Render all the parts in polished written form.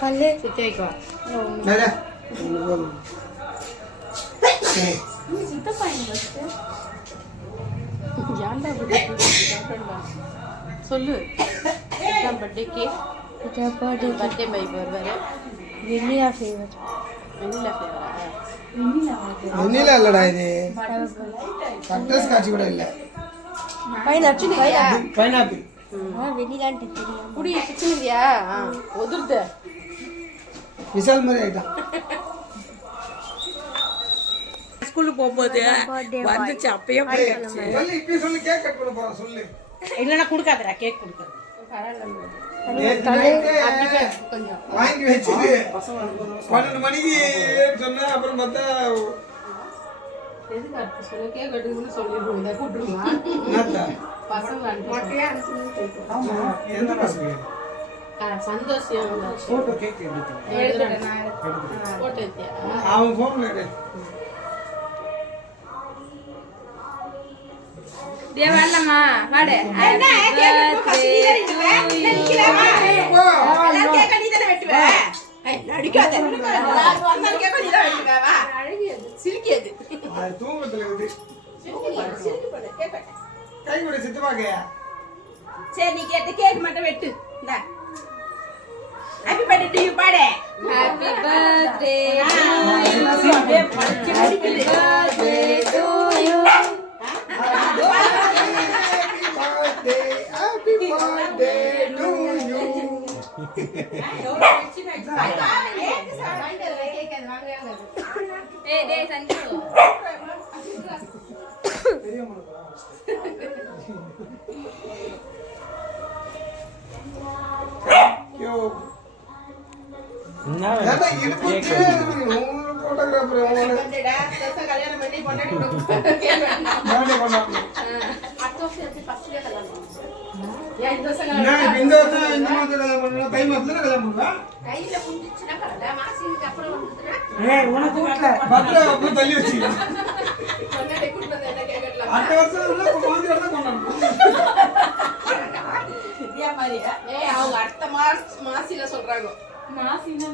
பல்லு சுத்தி வைக்கும். சொல்லு பர்த்டே கேக் பர்த்டே பை வருவாரு. Vanilla flavour. வெண்ணிலா ஃப்ளேவரா? வெண்ணிலா இல்லடா இது. பட்டர் ஸ்காட்ச் கூட இல்ல. பைனாப்பிள். பைனாப்பிள். வெண்ணிலான்னு தெரியும். குடி கிச்சியா? ஒதுர்த. விசால் மாதிரி ஐட்டம். ஸ்கூலுக்கு போகும்போது வந்துச்சு அப்பயே போயிடுச்சு. சொல்லு இப்ப சொல்லு கேக் கட் பண்ண போறோம் சொல்லு. இல்லனா கொடுக்காதடா கேக் கொடுக்காத. வாங்கி வச்சிட்டு 12 மணிக்கு சொன்னா அப்புறம் பார்த்தா எதுக்கு அடுத்து சொல்ல கேக் கட்டுன்னு சொல்லிடுவோம். இதை கூட்டுருமா பசங்க ஆமா எந்த பசங்க சந்தோஷம் போட்டோ கேக் எடுத்து போட்டோ எடுத்தியா? அவன் போன்ல எடு. டே வரலமா வாடே. என்ன கேக் ஃபர்ஸ்ட் நீ வெட்டுவே? நிக்கலாமா? எல்லாரும் கேக் நீ தான வெட்டுவே? நடிக்காத. நான் வந்தா கேக் நீ தான் வெட்டுவே வா. அழகியது சிரிக்கியது. அது தூங்கத்துல இருக்கு. சிரிக்கு போடு கேக் வெட்டு. கை கூட சித்துவாங்க. சரி நீ கேட்ட கேக் மட்டும் வெட்டு. இந்தா. ஹேப்பி பர்த்டே டு யூ பாடே. Happy birthday to you. Happy birthday to you. டேய் சஞ்சு மாசில சொல்றாங்க.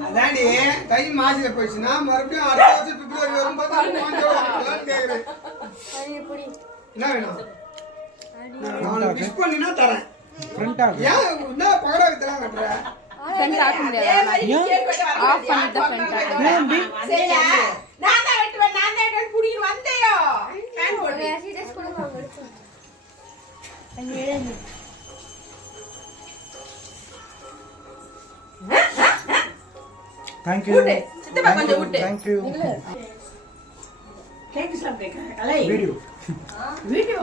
அதாண்டி கை மாசில போயிடுச்சுன்னா மறுபடியும் அடுத்த வருஷம் பிப்ரவரி வரும்போது கேக்குறேன். என்ன வேணும்? நான் விஷ் பண்ணினா தரேன். ஏன் என்ன பகடா வித்தலாம் கட்டுற? ஃப்ரெண்ட் ஆக முடியாது. ஆஃப் பண்ணிட்டு ஃப்ரெண்ட் ஆக. சரியா? நான் தான் வெட்டுவேன். நான் தான் வெட்டுவேன். புடி வந்தேயோ. ஃபேன் போடு. சீரியஸ் கூட வாங்குச்சு. அங்கேயே Thank you. சித்தப்பா கொஞ்சம் விட்டு. Thank you. கேக் சாப்பிடுங்க. அலை வீடியோ. வீடியோ